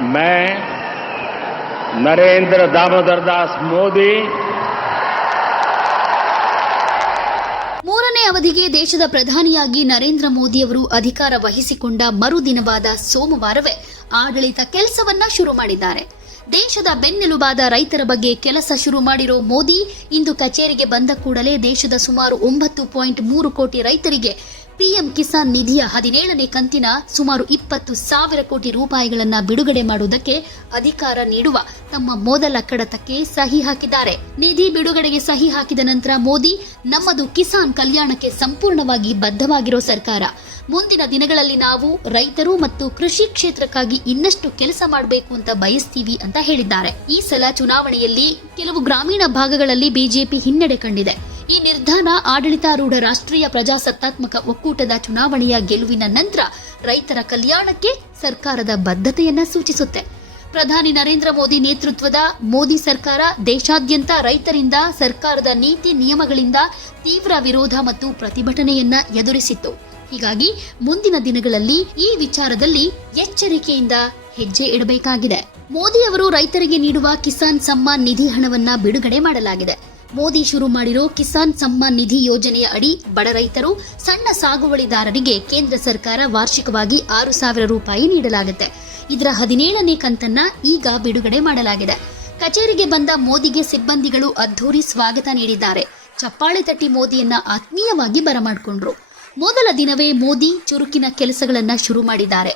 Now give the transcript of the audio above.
मैं नरेंद्र दामोदर दास मोदी ಮೂರನೇ ಅವಧಿಗೆ ದೇಶದ ಪ್ರಧಾನಿಯಾಗಿ ನರೇಂದ್ರ ಮೋದಿಯವರು ಅಧಿಕಾರ ವಹಿಸಿಕೊಂಡ ಮರುದಿನವಾದ ಸೋಮವಾರವೇ ಆಡಳಿತ ಕೆಲಸವನ್ನ ಶುರು ಮಾಡಿದ್ದಾರೆ. ದೇಶದ ಬೆನ್ನೆಲುಬಾದ ರೈತರ ಬಗ್ಗೆ ಕೆಲಸ ಶುರು ಮಾಡಿರೋ ಮೋದಿ ಇಂದು ಕಚೇರಿಗೆ ಬಂದ ಕೂಡಲೇ ದೇಶದ ಸುಮಾರು 9.3 ಕೋಟಿ ರೈತರಿಗೆ ಪಿಎಂ ಕಿಸಾನ್ ನಿಧಿಯ 17ನೇ ಕಂತಿನ ಸುಮಾರು 20,000 ಕೋಟಿ ರೂಪಾಯಿಗಳನ್ನು ಬಿಡುಗಡೆ ಮಾಡುವುದಕ್ಕೆ ಅಧಿಕಾರ ನೀಡುವ ತಮ್ಮ ಮೊದಲ ಕಡತಕ್ಕೆ ಸಹಿ ಹಾಕಿದ್ದಾರೆ. ನಿಧಿ ಬಿಡುಗಡೆಗೆ ಸಹಿ ಹಾಕಿದ ನಂತರ ಮೋದಿ, ನಮ್ಮದು ಕಿಸಾನ್ ಕಲ್ಯಾಣಕ್ಕೆ ಸಂಪೂರ್ಣವಾಗಿ ಬದ್ಧವಾಗಿರೋ ಸರ್ಕಾರ. ಮುಂದಿನ ದಿನಗಳಲ್ಲಿ ನಾವು ರೈತರು ಮತ್ತು ಕೃಷಿ ಕ್ಷೇತ್ರಕ್ಕಾಗಿ ಇನ್ನಷ್ಟು ಕೆಲಸ ಮಾಡಬೇಕು ಅಂತ ಬಯಸ್ತೀವಿ ಅಂತ ಹೇಳಿದ್ದಾರೆ. ಈ ಸಲ ಚುನಾವಣೆಯಲ್ಲಿ ಕೆಲವು ಗ್ರಾಮೀಣ ಭಾಗಗಳಲ್ಲಿ ಬಿಜೆಪಿ ಹಿನ್ನಡೆ ಕಂಡಿದೆ. ಈ ನಿರ್ಧಾರ ಆಡಳಿತಾರೂಢ ರಾಷ್ಟ್ರೀಯ ಪ್ರಜಾಸತ್ತಾತ್ಮಕ ಒಕ್ಕೂಟದ ಚುನಾವಣೆಯ ಗೆಲುವಿನ ನಂತರ ರೈತರ ಕಲ್ಯಾಣಕ್ಕೆ ಸರ್ಕಾರದ ಬದ್ಧತೆಯನ್ನ ಸೂಚಿಸುತ್ತೆ. ಪ್ರಧಾನಿ ನರೇಂದ್ರ ಮೋದಿ ನೇತೃತ್ವದ ಮೋದಿ ಸರ್ಕಾರ ದೇಶಾದ್ಯಂತ ರೈತರಿಂದ ಸರ್ಕಾರದ ನೀತಿ ನಿಯಮಗಳಿಂದ ತೀವ್ರ ವಿರೋಧ ಮತ್ತು ಪ್ರತಿಭಟನೆಯನ್ನ ಎದುರಿಸಿತ್ತು. ಹೀಗಾಗಿ ಮುಂದಿನ ದಿನಗಳಲ್ಲಿ ಈ ವಿಚಾರದಲ್ಲಿ ಎಚ್ಚರಿಕೆಯಿಂದ ಹೆಜ್ಜೆ ಇಡಬೇಕಾಗಿದೆ. ಮೋದಿ ಅವರು ರೈತರಿಗೆ ನೀಡುವ ಕಿಸಾನ್ ಸಮ್ಮಾನ್ ನಿಧಿ ಹಣವನ್ನ ಬಿಡುಗಡೆ ಮಾಡಲಾಗಿದೆ. ಮೋದಿ ಶುರು ಮಾಡಿರೋ ಕಿಸಾನ್ ಸಮ್ಮಾನ್ ನಿಧಿ ಯೋಜನೆಯ ಅಡಿ ಬಡ ರೈತರು, ಸಣ್ಣ ಸಾಗುವಳಿದಾರರಿಗೆ ಕೇಂದ್ರ ಸರ್ಕಾರ ವಾರ್ಷಿಕವಾಗಿ 6,000 ರೂಪಾಯಿ ನೀಡಲಾಗುತ್ತೆ. ಇದರ 17ನೇ ಕಂತನ್ನ ಈಗ ಬಿಡುಗಡೆ ಮಾಡಲಾಗಿದೆ. ಕಚೇರಿಗೆ ಬಂದ ಮೋದಿಗೆ ಸಿಬ್ಬಂದಿಗಳು ಅದ್ಧೂರಿ ಸ್ವಾಗತ ನೀಡಿದ್ದಾರೆ. ಚಪ್ಪಾಳೆ ತಟ್ಟಿ ಮೋದಿಯನ್ನ ಆತ್ಮೀಯವಾಗಿ ಬರಮಾಡಿಕೊಂಡ್ರು. ಮೊದಲ ದಿನವೇ ಮೋದಿ ಚುರುಕಿನ ಕೆಲಸಗಳನ್ನ ಶುರು ಮಾಡಿದ್ದಾರೆ.